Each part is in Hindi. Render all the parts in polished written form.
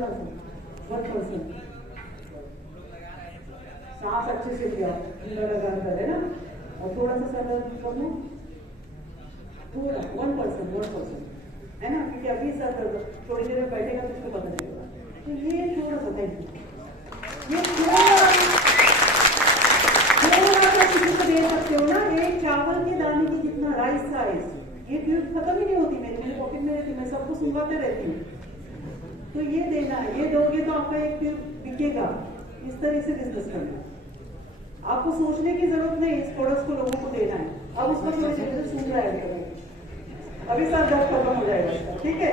थोड़ा सा 1%। सांस अच्छे से लिया, लगान करे ना, और थोड़ा सा सर कर लो, थोड़ा 1% है ना, क्योंकि अभी सर थोड़ी देर में बैठेगा तो उसको पता चलेगा। तो ये थोड़ा सा ये थोड़ा किसी को दे सकते हो ना, एक चावल के दाने की जितना राइस साइज, ये ट्यूब खत्म ही नहीं होती, मेरे पॉकेट में रहती, मैं सबको सुंघाते रहती हूँ। तो ये देना है, ये दोगे तो आपका एक ट्यूब बिकेगा। इस तरह से बिजनेस करना, आपको सोचने की जरूरत नहीं, इस प्रोडक्ट को लोगों को देना है। अब उसको थोड़ी देर से सूख रहा है, अभी सर दर्द खत्म हो जाएगा इसका, ठीक है।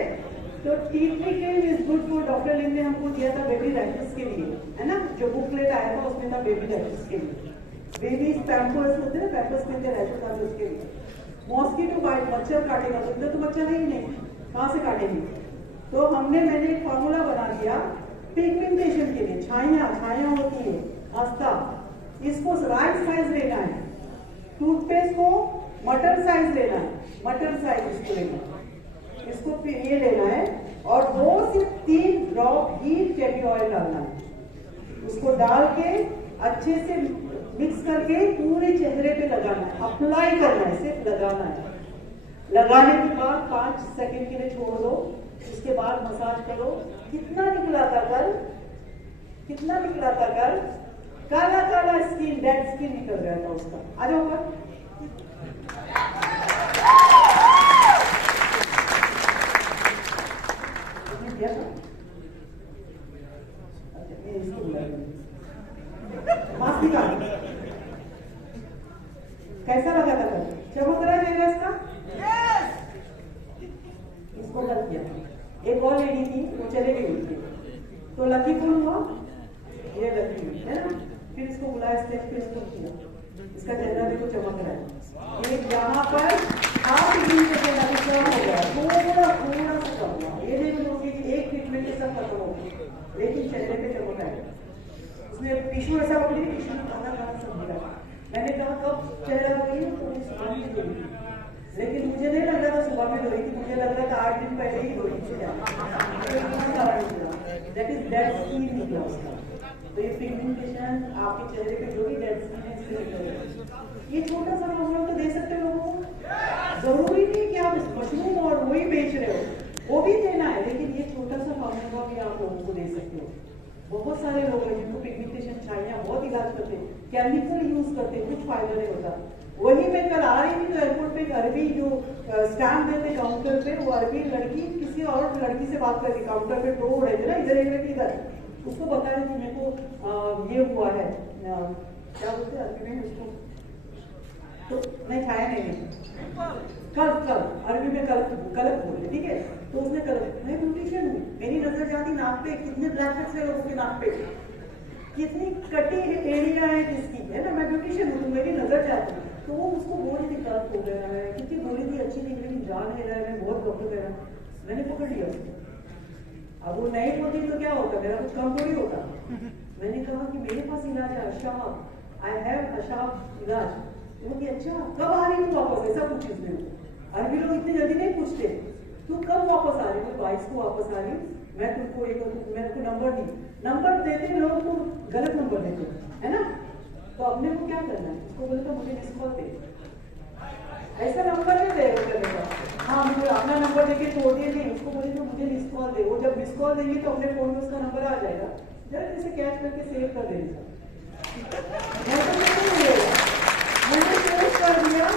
तो टीट्रिकेल इज गुड फॉर, डॉक्टर लिन ने हमको दिया था बेबी रैशेस के लिए, है ना, जो बुकलेट आया था उसमें था बेबी रैशेस के लिए, बेबी पैम्पर्स होते हैं, पैम्पर्स में रैशेस आते उसके लिए। मॉस्किटो बाइट, मच्छर काटेगा तो इधर तो मच्छर नहीं, कहाँ से काटेंगे। तो मैंने एक फॉर्मूला बना दिया पिगमेंटेशन के लिए, छाया होती है, आस्था, इसको राइट साइज लेना है। टूथपेस्ट को मटर साइज लेना है, मटर साइज इसको लेना है, इसको ये लेना है, और 2 से 3 ड्रॉप हीट चेरी ऑयल डालना है। उसको डाल के अच्छे से मिक्स करके पूरे चेहरे पे लगाना है, अप्लाई करना है, सिर्फ लगाना है। लगाने के बाद 5 सेकंड के लिए छोड़ दो, उसके बाद मसाज करो। कितना निकला था कल, कितना निकला था कल, काला काला स्किन, डेड स्किन निकल गया था उसका। आ जाओ पर दिया था, मास्क निकाल, कैसा लगा था कल, चमक रहा है इसका, इसको लग गया। एक और लेडी थी, वो चले गई, तो लकी पुल हुआ, ये लकी हुई है ना। फिर इसको बुलाया स्टेज पे, इसको किया, इसका चेहरा देखो चमक रहा है। एक यहाँ पर हाफ इंच का चेहरा हो गया, थोड़ा सा कम हुआ। ये नहीं बोलोगे कि एक ट्रीटमेंट के सब खत्म हो गया, लेकिन चेहरे पे चमक आएगा। उसने टिश्यू ऐसा पकड़ी, टिश्यू खाना सब मिला। मैंने कहा कब चेहरा लगी, तो लेकिन मुझे नहीं लग रहा था सुबह में धोई थी, मुझे लग रहा था 8 दिन पहले ही धोई थी। दैट इज डेड स्किन निकला उसका। तो ये पिगमेंटेशन आपके चेहरे पे जो भी डेड स्किन है इससे निकलेगा। ये छोटा सा फॉर्मूला तो दे सकते हो लोगों को, जरूरी नहीं कि आप मशरूम और वही बेच रहे हो, वो भी देना है, लेकिन ये छोटा सा फॉर्मूला भी आप लोगों को दे सकते हो। बहुत सारे लोग हैं जिनको पिगमेंटेशन छाइयाँ बहुत इलाज करते हैं, केमिकल यूज करते हैं, कुछ फायदा नहीं होता। वही मैं कल आ रही थी तो एयरपोर्ट पे एक अरबी जो स्टैम्प देते काउंटर पे, वो अरबी लड़की किसी और लड़की से बात कर रही, काउंटर पे 2 रहे थे ना, इधर एक लड़की इधर, उसको बता रही थी मेरे को ये हुआ है, क्या बोलते हैं अरबी में उसको, तो मैं छाया नहीं, कल अरबी में गलत बोले, ठीक है। तो उसने गलत, मैं ब्यूटिशियन हूँ, मेरी नजर जाती नाक पे, कितने ब्लैक हेड्स है लोगों के नाक पे, कितनी कटी एरिया है जिसकी, है ना, मैं ब्यूटिशियन हूँ, तो मेरी नजर जाती है। तो वो उसको बोल रही थी गलत हो गया है, क्योंकि बोली थी अच्छी नहीं, लेकिन जा नहीं रहा है, मैं बहुत डॉक्टर कह रहा। मैंने पकड़ लिया उसको, अब वो नहीं होती तो क्या होता, मेरा कुछ कम थोड़ी होता। मैंने कहा कि मेरे पास इलाज है, अशाब, आई हैव अशाब इलाज। वो कि अच्छा कब आ रही तू वापस, ऐसा पूछी उसने। अरबी लोग इतनी जल्दी नहीं पूछते, तू कब वापस आ रही है, 22 को वापस आ रही, मैं तुमको मैंने को नंबर दी, नंबर देते लोग तो गलत नंबर देते, है ना। तो अपने को क्या करना है, उसको बोले तो मुझे मिस कॉल दे, ऐसा नंबर नहीं दे करने का। हाँ, मुझे अपना नंबर देके छोड़ दिए नहीं, उसको बोले तो मुझे मिस कॉल दे। वो जब मिस कॉल देंगे तो अपने फोन में उसका नंबर आ जाएगा, जरा इसे कैच करके सेव कर देना। मैंने सेव कर दिया,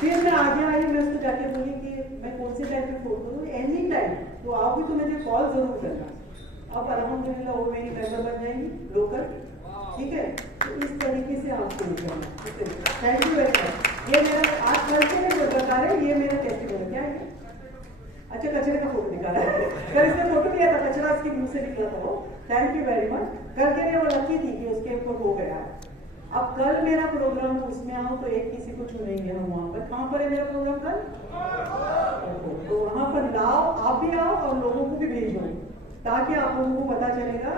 फिर मैं आगे आई, मैं उसको जाके बोली कि मैं कौन से टाइम पे फोन करूँ, एनी टाइम, तो आप भी तो मुझे कॉल जरूर करना। अब अल्हम्दुलिल्लाह वो मेरी मेंबर बन जाएंगी लोकल, ठीक है। तो इस तरीके से आपको करना। Thank you very much. ये मेरा आज कल से मैं बता रहे, ये मेरा टेस्टिमोनियल क्या है। अच्छा, कचरे का फोटो निकाला है, कल इसने फोटो लिया था, कचरा इसके मुंह से निकला था वो। Thank you very much. कल के लिए वो लकी थी कि उसके ऊपर हो गया। अब कल मेरा प्रोग्राम उसमें आओ तो एक किसी को छूनेंगे हम वहाँ पर। कहाँ पर है मेरा प्रोग्राम कल? तो वहाँ पर लाओ, आप भी आओ और लोगों को भी भेजो, ताकि आप लोगों को पता चलेगा,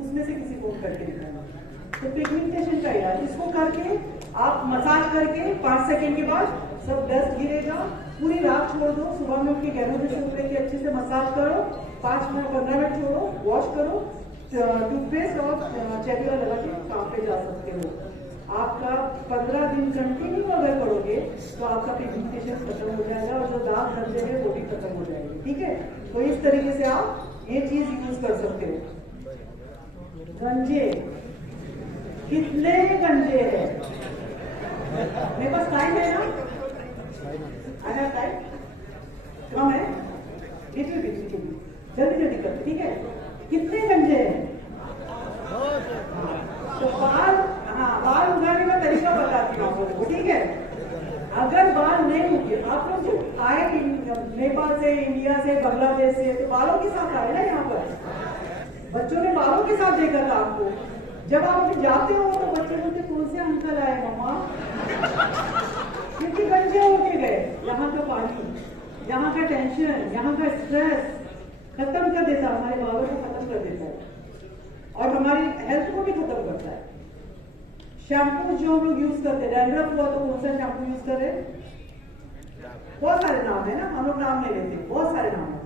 उसमें से किसी को करके दिखाना। तो पिगमेंटेशन का इलाज इसको करके आप मसाज करके 5 सेकंड के बाद सब डस्ट गिरेगा, पूरी रात छोड़ दो, सुबह में उठ के गहनों से अच्छे से मसाज करो। 5-15 मिनट छोड़ो, वॉश करो, टूथपेस्ट और चेपिया लगा के काम पे जा सकते हो। आपका 15 दिन कंटिन्यू अगर करोगे तो आपका पिगमेंटेशन खत्म हो जाएगा और जो दाग धब्बे हैं वो भी खत्म हो जाएंगे। ठीक है, तो इस तरीके से आप ये चीज यूज कर सकते हो। गंजे कितने गंजे हैं? मेरे पास टाइम है ना? टाइम कम है, जल्दी जल्दी करते। ठीक है, कितने गंजे हैं? तो बाल उगाने का तरीका बताती हूँ आप लोगों को। ठीक है, अगर बाल नहीं उगे, आप लोग जो आए नेपाल से, इंडिया से, बांग्लादेश से, तो बालों के साथ आए ना यहाँ पर। बच्चों ने बालों के साथ देखा था आपको। जब आप जाते हो तो बच्चे बोलते कौन से अंकल आए मम्मा, क्योंकि गंजे होके गए। यहाँ का पानी, यहाँ का टेंशन, यहाँ का स्ट्रेस खत्म कर देता है, हमारे बालों को खत्म कर देता है और हमारी हेल्थ को भी खत्म करता है। शैम्पू जो हम लोग यूज करते हैं, डैंड्रफ हुआ तो कौन सा शैम्पू यूज करें? बहुत सारे नाम है ना, हम लोग नाम नहीं लेते, बहुत सारे नाम है।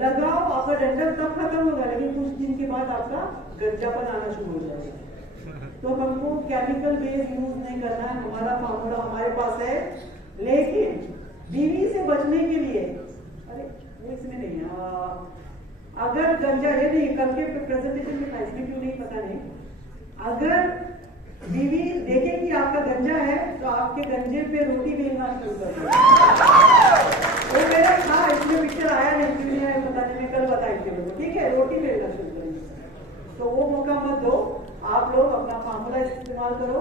लगाओ, आपका डैंड्रफ तब खत्म होगा, लेकिन कुछ दिन के बाद आपका गंजापन आना शुरू हो जाएगा। तो हमको केमिकल बेस्ड यूज नहीं करना है, हमारा फार्मूला हमारे पास है। लेकिन बीवी से बचने के लिए, अरे वो इसमें नहीं है, अगर गंजा ये नहीं, कल के प्रेजेंटेशन में था, इसमें क्यों नहीं पता नहीं। अगर बीवी देखे कि आपका गंजा है तो आपके गंजे पे रोटी बेलना शुरू कर दो। वो मेरा था, इसमें पिक्चर आया नहीं, क्यों नहीं आया पता नहीं, मैं कल बताएंगे लोगों। ठीक है, रोटी बेलना शुरू करेंगे, तो वो मौका मत दो। आप लोग अपना फार्मूला इस्तेमाल करो।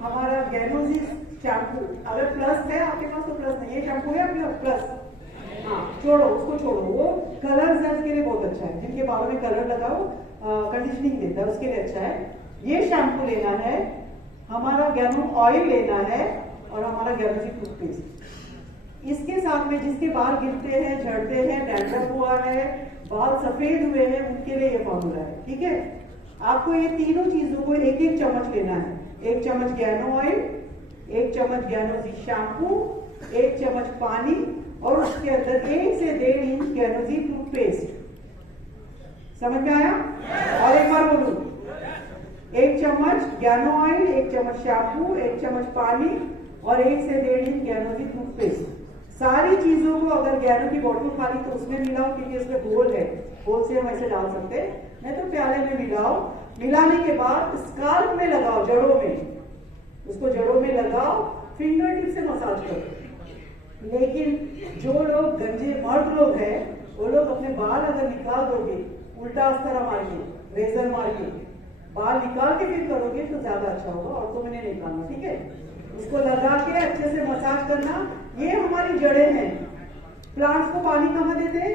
हमारा गैनोसिस शैम्पू, अगर प्लस है आपके पास तो प्लस नहीं, ये शैम्पू है प्लस, हाँ छोड़ो, उसको छोड़ो। वो कलर सेल्स के लिए बहुत अच्छा है, जिनके बालों में कलर लगाओ, कंडीशनिंग देता है, उसके लिए अच्छा है। ये शैम्पू लेना है, हमारा गैनो ऑयल लेना है और हमारा गैनोजी टूथपेस्ट। इसके साथ में जिसके बाल गिरते हैं, झड़ते हैं, डैंड्रफ हुआ है, बाल सफेद हुए हैं, उनके लिए ये फॉर्मूला है। ठीक है, आपको ये तीनों चीजों को एक एक चम्मच लेना है। 1 चम्मच गैनो ऑयल, 1 चम्मच गैनोजी शैम्पू, 1 चम्मच पानी और उसके अंदर 1 से 1.5 इंच गैनोजी टूथपेस्ट। समझ में आया? और एक बार बोलूं, 1 चम्मच गैनो ऑयल, 1 चम्मच शैम्पू, 1 चम्मच पानी और 1 से 1.5 इंच गैनो की टूथपेस्ट। सारी चीजों को अगर गैनो की बोतल खाली तो उसमें मिलाओ, क्योंकि उसमें होल है, होल से हम ऐसे डाल सकते हैं, नहीं तो प्याले में मिलाओ। मिलाने के बाद स्काल्प में लगाओ, जड़ों में, उसको जड़ों में लगाओ, फिंगर टिप से मसाज करो। लेकिन जो लोग गंजे मर्द लोग हैं, वो लोग अपने बाल अगर निकाल दोगे, उल्टा अस्तर मार के, रेजर मार के बाल निकाल के फिर करोगे तो ज्यादा अच्छा होगा। और तो मैंने निकालना, ठीक है, उसको लगा के अच्छे से मसाज करना। ये हमारी जड़ें हैं। प्लांट्स को पानी कहाँ देते हैं?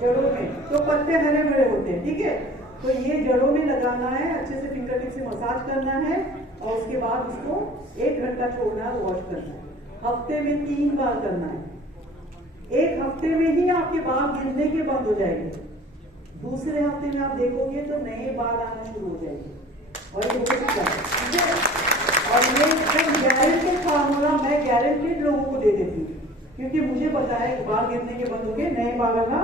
जड़ों में, तो पत्ते हरे भरे होते हैं। ठीक है, तो ये जड़ों में लगाना है, अच्छे से फिंगर टिप से मसाज करना है और उसके बाद उसको 1 घंटा छोड़ना है, वॉश करना है। हफ्ते में 3 बार करना है। 1 हफ्ते में ही आपके बाल गिरने के बंद हो जाएंगे, दूसरे हफ्ते में आप देखोगे तो नए बाल आना शुरू हो जाएंगे। और ये ठीक है, और ये एकदम गारंटेड फार्मूला मैं गारंटेड लोगों को दे देती हूँ, क्योंकि मुझे पता है कि बाल गिरने के बंद हो गए, नए बाल आना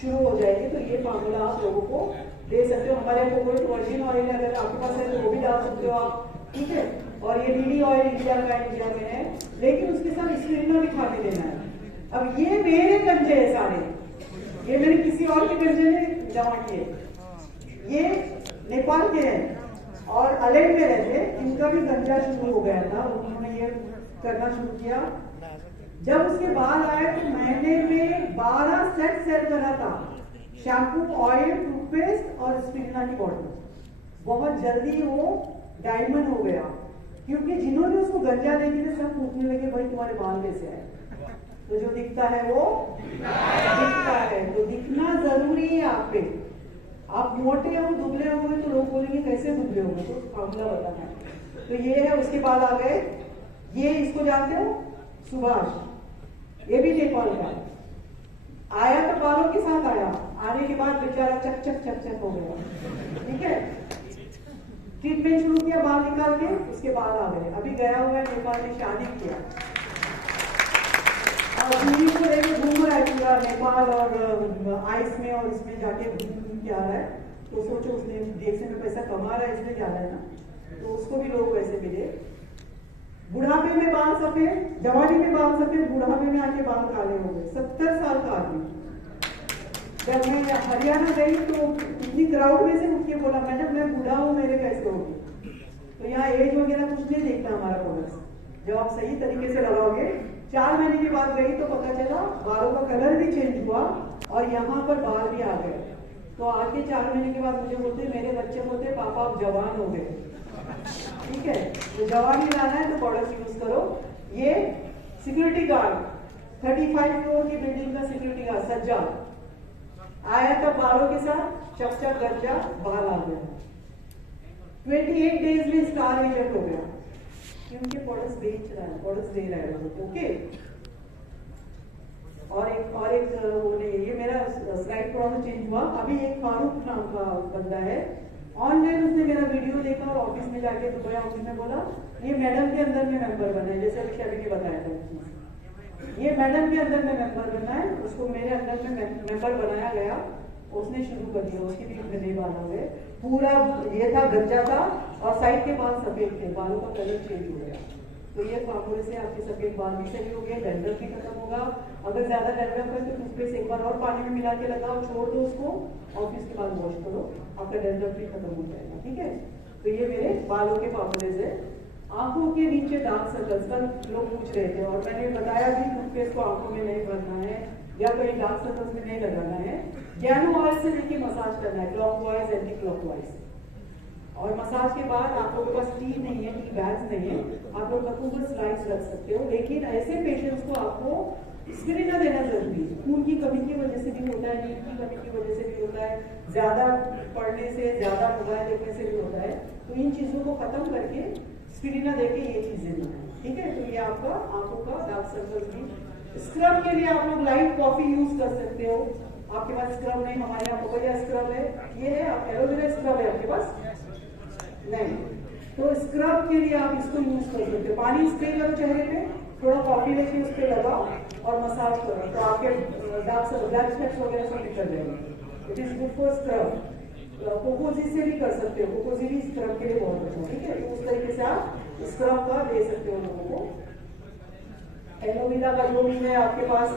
शुरू हो जाएंगे। तो ये फार्मूला आप लोगों को दे सकते हो। हमारे कोकोनट वर्जिन ऑयल अगर आपके पास है तो वो भी डाल सकते हो आप। ठीक है, और ये लीली ऑयल इंडिया का, इंडिया में है, लेकिन उसके साथ स्क्रीनर भी खा के देना है। अब ये मेरे गंजे है सारे, ये मैंने किसी और के गंजे ने जमा किए। ये नेपाल के हैं और अलेट में रहते, इनका भी गंजा शुरू हो गया था, उन्होंने ये करना शुरू किया। जब उसके बाद आए तो महीने में 12 सेट सेल करा था, शैम्पू, ऑयल, टूथपेस्ट और स्पिरुलिना की बॉटल। बहुत जल्दी वो डायमंड हो गया, क्योंकि जिन्होंने उसको गंजा देखे थे सब पूछने लगे भाई तुम्हारे बाल कैसे आए। तो जो दिखता है वो दिखता है, तो दिखना जरूरी है आप पे। आप मोटे हो, दुबले हो गए तो लोग बोलेंगे कैसे दुबले हो गए, तो फार्मूला बताना है। तो ये है। उसके बाद आ गए ये, इसको जानते हो, सुभाष, ये भी नेपाल का आया, तो बालों के साथ आया, आने के बाद बेचारा चक चक चक चक हो गया। ठीक है, ट्रीटमेंट शुरू किया बाल निकाल के, उसके बाद आ गए। अभी गया हुआ है नेपाल में, शादी किया दूरी को लेकर घूम रहा है पूरा नेपाल और आइस में, और इसमें जाके घूम के आ रहा है। तो सोचो उसने देश में पैसा कमा रहा है, इसमें क्या है ना, तो उसको भी लोग पैसे मिले। बुढ़ापे में बाल सफेद, जवानी में बाल सफेद, बुढ़ापे में आके बाल काले हो गए। 70 साल का आदमी। जब मैं हरियाणा गई तो इतनी क्राउड में से उठ के बोला, मैडम मैं बूढ़ा हूँ, मेरे कैसे होगी। तो यहाँ एज वगैरह कुछ नहीं देखता हमारा प्रोडक्ट। जब आप सही तरीके से लगाओगे, 4 महीने के बाद गई तो पता चला बालों का कलर भी चेंज हुआ और यहाँ पर बाल भी आ गए। तो आके 4 महीने के बाद मुझे बोलते, मेरे बच्चे बोलते पापा आप जवान हो गए। ठीक है, तो जवानी लाना है तो प्रोडक्ट यूज करो। ये सिक्योरिटी गार्ड 35 फ्लोर की बिल्डिंग का सिक्योरिटी गार्ड सज्जा आया था बालों के साथ, चकचक गज्जा बाल आ गया। 28 डेज में स्टार एजेंट हो गया क्योंकि प्रोडक्ट्स बेच रहा है, प्रोडक्ट्स दे रहा है। ओके, और एक वो नहीं, ये मेरा स्लाइड प्रोडक्ट चेंज हुआ। अभी एक फारूक नाम का बंदा है, ऑनलाइन उसने मेरा वीडियो देखा और ऑफिस में जाके दुबई ऑफिस में बोला ये मैडम के अंदर में मेंबर बना है, जैसे अभी अभी बताया था, ये मैडम के अंदर में मेंबर बनना है। उसको मेरे अंदर में मेंबर बनाया गया, उसने शुरू कर दिया। उसकी भी इतने बाल हो गए, पूरा ये था गज्जा था और साइड के बाल सफेद थे, बालों का कलर चेंज हो गया। तो ये फार्मूले से आपके सफेद बाल भी सही हो गए, डैंड्रफ भी खत्म होगा। अगर ज्यादा डैंड्रफ है तो टूथपेस्ट एक बार और पानी में मिला के लगाओ, छोड़ दो उसको, ऑफिस के बाद वॉश करो, आपका डैंड्रफ भी खत्म हो जाएगा। ठीक है, तो ये मेरे बालों के फार्मूले है। आंखों के नीचे डार्क सर्कल्स का लोग पूछ रहे थे और मैंने बताया भी टूथपेस्ट को आंखों में नहीं भरना है या कोई डार्क सर्कल्स में नहीं लगाना है। ज्ञानो ऑयल से लेके मसाज करना है, क्लॉकवाइज एंटी क्लॉकवाइज। और मसाज के बाद आप लोगों के पास टी नहीं है, टी बैग्स नहीं है, आप लोग कपूर स्लाइड्स रख सकते हो। लेकिन ऐसे पेशेंट्स को आपको स्पिरिना देना जरूरी है। खून की कमी की वजह से भी होता है, नींद की कमी की वजह से भी होता है, ज्यादा पढ़ने से, ज्यादा मोबाइल देखने से भी होता है। तो इन चीजों को खत्म करके स्पिरिना देके ये चीजें देना है। ठीक है, तो ये आपका आंखों का डार्क सर्कल भी। स्क्रब के लिए आप लोग लाइट कॉफी यूज कर सकते हो। आपके पास स्क्रब नहीं, हमारे यहाँ पपैया स्क्रब है, ये है एलोवेरा स्क्रब है आपके पास नहीं, तो स्क्रब के लिए आप इसको यूज कर सकते हो। पानी स्प्रे करो चेहरे पे, थोड़ा कॉफी लेके उस पर लगाओ और मसाज करो, तो आपके ब्लैक स्पॉट्स वगैरह सब निकल जाएंगे। It is good for scrub. कोकोजी से भी कर सकते हो, कोकोजी भी स्क्रब के लिए बहुत अच्छा। ठीक है, उस तरीके से आप स्क्रब का दे सकते हो लोगों को। एलोवेरा का जो भी है आपके पास,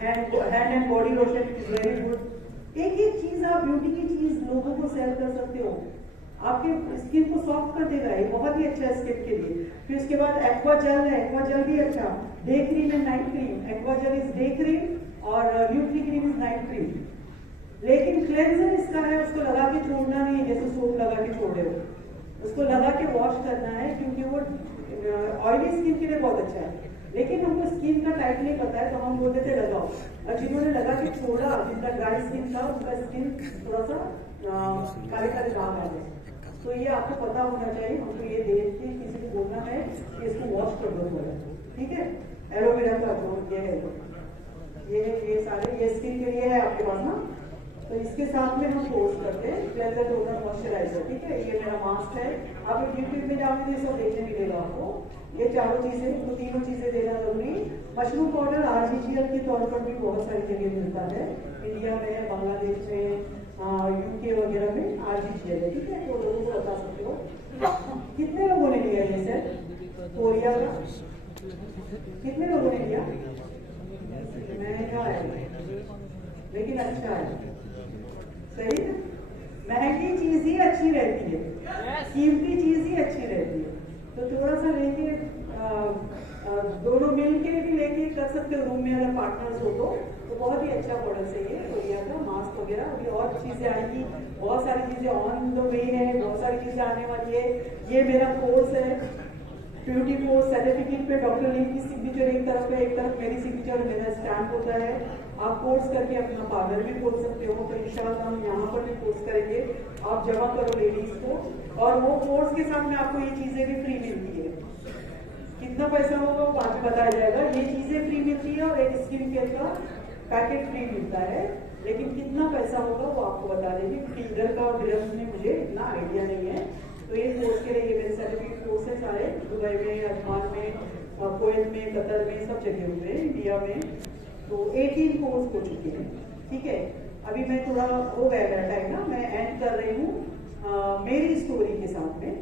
hand and body lotion is very good. एक एक चीज आप ब्यूटी की चीज लोगों को सेल कर सकते हो, आपके स्किन को सॉफ्ट कर देगा, ये बहुत ही अच्छा है स्किन के लिए। फिर उसके बाद एक्वा जेल है, एक्वा जेल भी अच्छा, day cream and night cream. Aqua gel is day cream और nutri cream is night cream. लेकिन क्लेंजर इसका है, उसको लगा के छोड़ना नहीं है जैसे सोप लगा के छोड़ रहे हो, उसको लगा के वॉश करना है क्योंकि वो ऑयली स्किन के लिए बहुत अच्छा है। लेकिन हमको स्किन का टाइप नहीं पता है तो हम बोलते थे लगाओ, और जिन्होंने लगा के छोड़ा, जिनका ड्राई स्किन था, उनका स्किन थोड़ा सा काले काले दाग आ गए। तो ये आपको पता होना चाहिए, हमको ये देख के किसी को बोलना है कि इसको वॉश कर दो थोड़ा। ठीक है, एलोवेरा का जो ये है, ये सारे ये स्किन के लिए है आपके पास ना। तो इसके साथ में हम कोर्स करते हैं क्लेंजर, टोनर, मॉइस्चराइजर। ठीक है, ये मेरा मास्क है, आप यूट्यूब में जाओगे ये सब देखने मिलेगा आपको। ये चारों चीजें, तो तीनों चीजें देना जरूरी। मशरूम पाउडर आरजीजीएल के तौर पर भी बहुत सारी जगह मिलता है, इंडिया में, बांग्लादेश में, यूके वगैरह में आरजीजीएल है। ठीक है, तो लोगों को बता सकते हो। कितने लोगों ने लिया ये सेट कोरिया का? कितने लोगों ने लिया? महंगा है लेकिन अच्छा है, सही है। महंगी चीज ही अच्छी रहती है, कीमती चीज ही अच्छी रहती है। तो थोड़ा सा लेके दोनों मिल के भी लेके कर सकते हो, रूम में अगर पार्टनर्स हो तो बहुत ही अच्छा प्रोडक्ट है ये कोरिया का मास्क वगैरह। अभी और चीजें आएंगी, बहुत सारी चीजें ऑन द वे है, बहुत सारी चीजें आने वाली है। ये मेरा कोर्स है, ब्यूटी कोर्स सर्टिफिकेट पे डॉक्टर लीव की सिग्नेचर एक तरफ है, एक तरफ मेरी सिग्नेचर, मेरा स्टैम्प होता है। आप कोर्स करके अपना पार्लर भी खोल सकते हो। तो इंशाल्लाह हम यहाँ पर भी कोर्स करेंगे, आप जमा करो लेडीज को, और वो कोर्स के साथ में आपको ये चीजें भी फ्री मिलती है। कितना पैसा होगा वो बाद में बताया जाएगा। ये चीजें फ्री मिलती है और एक स्किन केयर का पैकेट फ्री मिलता है, लेकिन कितना पैसा होगा वो आपको बता देंगे क्योंकि इधर का और डिरम्स में मुझे इतना आइडिया नहीं है। तो ये कोर्स के लिए ये मेरे सर्टिफिकेट कोर्स है सारे, दुबई में, अजमान में, कोयत में, कतर में, सब जगह हुए, इंडिया में। तो 18 कोर्स हो चुके हैं, ठीक है। अभी मैं थोड़ा हो गया मेरा टाइम ना, मैं एंड कर रही हूँ मेरी स्टोरी के साथ में।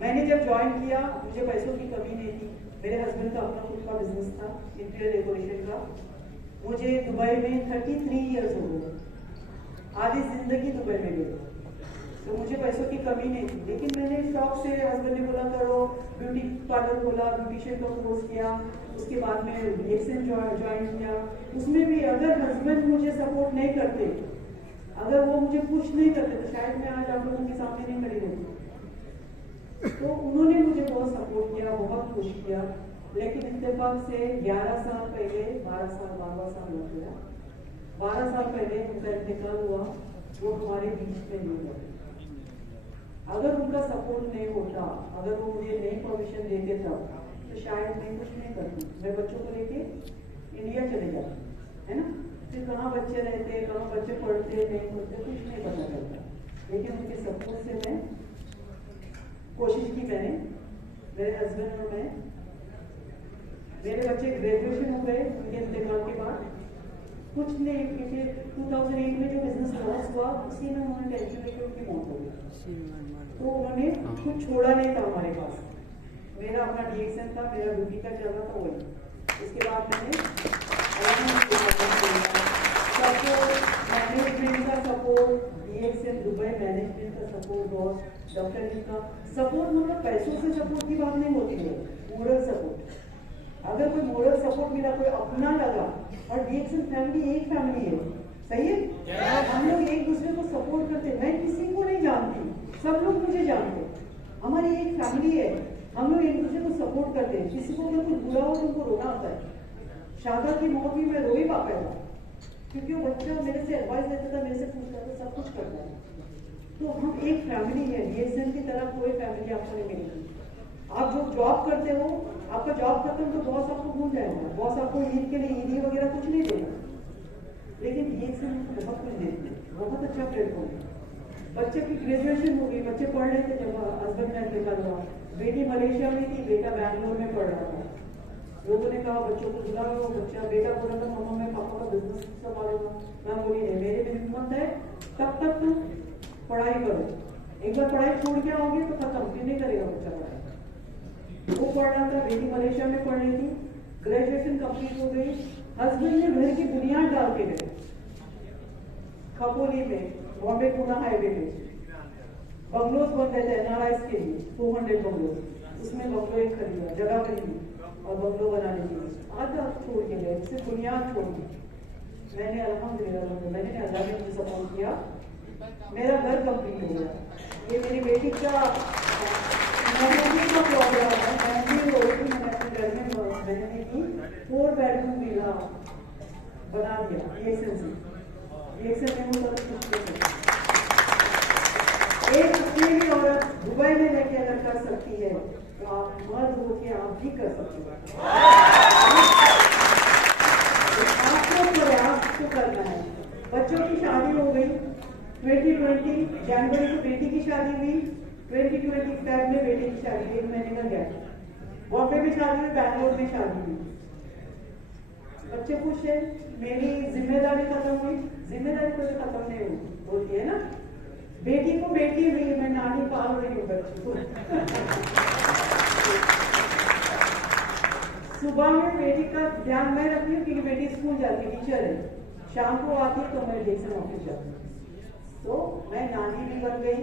मैंने जब ज्वाइन किया मुझे पैसों की कमी नहीं थी। मेरे हस्बैंड का अपना खुद का बिजनेस था इंटीरियर डेकोरेशन का। मुझे दुबई में 33 ईयर्स हो गए, आधी जिंदगी दुबई में गई, तो मुझे पैसों की कमी नहीं थी। लेकिन मैंने शौक से, हस्बैंड ने बोला करो, ब्यूटी पार्लर खोला, ब्यूटिशियन का कोर्स किया, उसके बाद में BXN ज्वाइन किया। उसमें भी अगर हस्बैंड मुझे सपोर्ट नहीं करते, अगर वो मुझे पुश नहीं करते, तो शायद मैं आज आप लोगों के सामने नहीं खड़ी रहती। तो उन्होंने मुझे बहुत सपोर्ट किया, बहुत पुश किया। लेकिन इत्तेफाक से 11 साल पहले, 12 साल हो गया, 12 साल पहले उनका इंतकाल हुआ। वो हमारे बीच में नहीं गए। अगर उनका सपोर्ट नहीं होता, अगर वो मुझे नई परमिशन देते तब, तो शायद मैं कुछ नहीं करती। मैं बच्चों को लेके इंडिया चले जाती, है ना। फिर कहाँ बच्चे रहते, कहाँ बच्चे पढ़ते नहीं पढ़ते, कुछ नहीं पता चलता। लेकिन उनके सपोर्ट से मैं कोशिश की। मैंने, मेरे हस्बैंड और मैं, मेरे बच्चे ग्रेजुएशन हो गए उनके इंतकाल के बाद। कुछ नहीं, क्योंकि 2008 में जो बिजनेस लॉस हुआ उसी में उन्होंने टेंशन लेकर उनकी मौत हो गई। तो उन्होंने कुछ छोड़ा नहीं था हमारे पास। मेरा अपना DXN था, मेरा ब्यूटी का चल रहा था वही। उसके बाद मैंने मैनेजमेंट का सपोर्ट, DXN दुबई मैनेजमेंट का सपोर्ट, बॉस डॉक्टर का सपोर्ट, मतलब पैसों से सपोर्ट की बात नहीं होती है, मोरल सपोर्ट। अगर कोई मोरल सपोर्ट मिला, कोई अपना लगा, और DXN फैमिली एक फैमिली है, सही है। हम लोग एक दूसरे को सपोर्ट करते हैं। मैं किसी को नहीं जानती, सब लोग मुझे जानते हैं। हमारी एक फैमिली है, हम लोग एक दूसरे को सपोर्ट करते हैं। किसी को अगर कुछ बुरा हो तो उनको रोना आता है। शादा की मौत भी मैं रोई पापा था, क्योंकि वो बच्चा मेरे से एडवाइस देता था, मेरे से पूछता था, सब कुछ करता है। तो हम एक फैमिली है। DXN की तरह कोई फैमिली आपको नहीं मिलेगी। आप जो जॉब करते हो, आपका जॉब खत्म तो बॉस आपको भूल जाएगा, बॉस आपको ईद के लिए ईदी वगैरह कुछ नहीं देगा। लेकिन DXN बहुत कुछ देती है, बहुत अच्छा प्लेटफॉर्म है। बच्चे की ग्रेजुएशन हो गई, बच्चे पढ़ रहे थे जब हस्बैंड का इंतकाल हुआ। बेटी मलेशिया में थी, बेटा बैंगलोर में पढ़ रहा था। लोगों ने कहा बच्चों को बुलाओ, बच्चा बेटा बोला था मम्मा मैं पापा का बिजनेस संभालूंगा। मैं बोली नहीं, मेरे में हिम्मत है, तब तक तुम पढ़ाई करो। एक बार पढ़ाई छोड़ के आओगे तो खत्म, फिर नहीं करेगा बच्चा पढ़ाई। वो पढ़ रहा था, बेटी मलेशिया में पढ़ रही थी, ग्रेजुएशन कंप्लीट हो गई। हस्बैंड ने घर की बुनियाद डाल के गए खपोली में, बॉम्बे पूना हाईवे में। बंगलोज बन रहे थे NRIs के लिए, 200 बंगलोज। उसमें बंगलो एक खरीदा, जगह खरीदी और बंगलो बनाने के लिए आधा छोड़ के गए, सिर्फ बुनियाद छोड़ दी। मैंने अल्हम्दुलिल्लाह, मैंने अल्लाह ने मुझे सपोर्ट किया, मेरा घर कंप्लीट हो गया। ये मेरी बेटी का प्रॉब्लम है। मैंने अपने घर में मैंने की 4 बेडरूम विला बना दिया DXN से। DXN में वो सब कुछ एक अकेली औरत दुबई में रहकर अगर कर सकती है, तो आप मर्द होके आप भी कर सकते हो। आपको प्रयास तो करना है। बच्चों की शादी हो गई 2020 जनवरी को, बेटी की शादी हुई 2020 फेब में, बेटे की शादी 1 महीने का गैप। बॉम्बे में शादी हुई, बैंगलोर में शादी हुई। बच्चे खुश है, मेरी जिम्मेदारी खत्म हुई। जिम्मेदारी तो खत्म नहीं होती है ना। बेटी को बेटी हुई, मैं नानी पाल रही हूँ बच्ची को। सुबह में बेटी का ध्यान मैं रखती हूँ, क्योंकि बेटी स्कूल जाती है, टीचर है। शाम को आती है तो मैं DXN ऑफिस जाती हूँ। तो मैं नानी भी बन गई।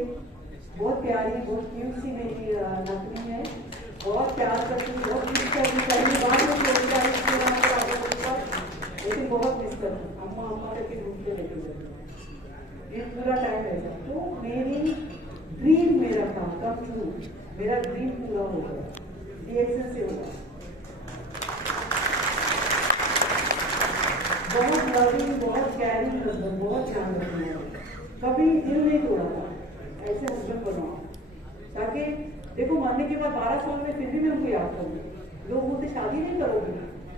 बहुत प्यारी, बहुत क्यूट सी मेरी नकली है, बहुत प्यार करती हूँ, बहुत मिस करती हूँ। लेकिन बहुत मिस करती हूँ, अम्मा अम्मा करके ढूंढते लेके जाती हूँ। ये पूरा टाइम ऐसा। तो मेरी ड्रीम, मेरा था कम ट्रू, मेरा ड्रीम पूरा हो गया, DXN से होगा। बहुत लविंग, बहुत कैरिंग हस्बैंड, बहुत ध्यान रखने वाले, कभी दिल नहीं तोड़ा था। ऐसे हस्बैंड बनाओ ताकि देखो मरने के बाद 12 साल में फिर भी मैं उनको याद करूँ। लोग बोलते शादी नहीं करोगे,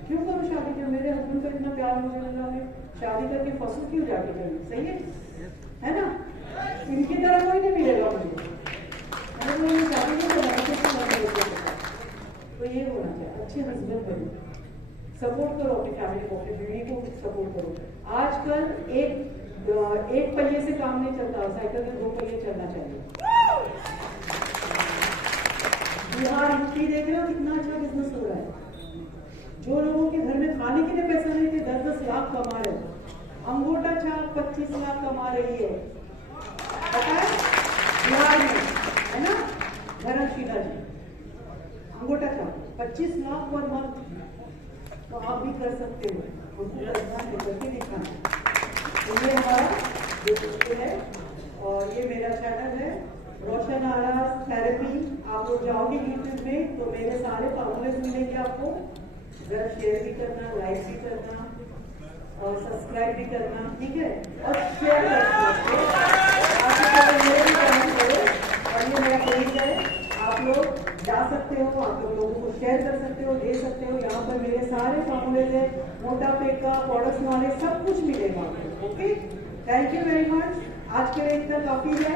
क्यों करो शादी? जब मेरे हस्बैंड का इतना प्यार मुझे मिला, मैं शादी करके फंसू क्यों जाके करूँ? सही है ना? इनकी तरह कोई नहीं मिलेगा मुझे। मैंने शादी नहीं करना, तो ये होना चाहिए, अच्छे हस्बैंड बने। सपोर्ट करो अपनी फैमिली को, अपनी बीवी को सपोर्ट करो। आजकल एक पहिए से काम नहीं चलता, साइकिल में 2 पहिए चलना चाहिए। बिहार यूपी देख रहे हो कितना अच्छा बिजनेस हो रहा है। जो लोगों के घर में खाने के लिए पैसा नहीं थे 10-10 लाख कमा रहे हैं। अंगूठा छाप 25 लाख कमा रही है, पता है बिहार में, है ना? धर्मशीला जी अंगूठा छाप 25 लाख पर मंथ, तो आप भी कर सकते हो, उसको करके दिखाना। तो ये हमारा जो है, और ये मेरा चैनल है रोशन आरास थेरेपी। आप लोग जाओगे यूट्यूब में तो मेरे सारे फॉर्मूलेस मिलेंगे आपको। जरा शेयर भी करना, लाइक भी करना और सब्सक्राइब भी करना, ठीक है? और शेयर करना, और ये मेरा पेज है, आप लोग जा सकते हो, आप लोगों को शेयर कर सकते हो, दे सकते हो। यहाँ पर मेरे सारे फॉर्मूलेज है, मोटापे का, प्रोडक्ट्स नॉलेज, सब कुछ मिलेगा आपको। Okay, thank you very much. आज के लिए इतना काफी है।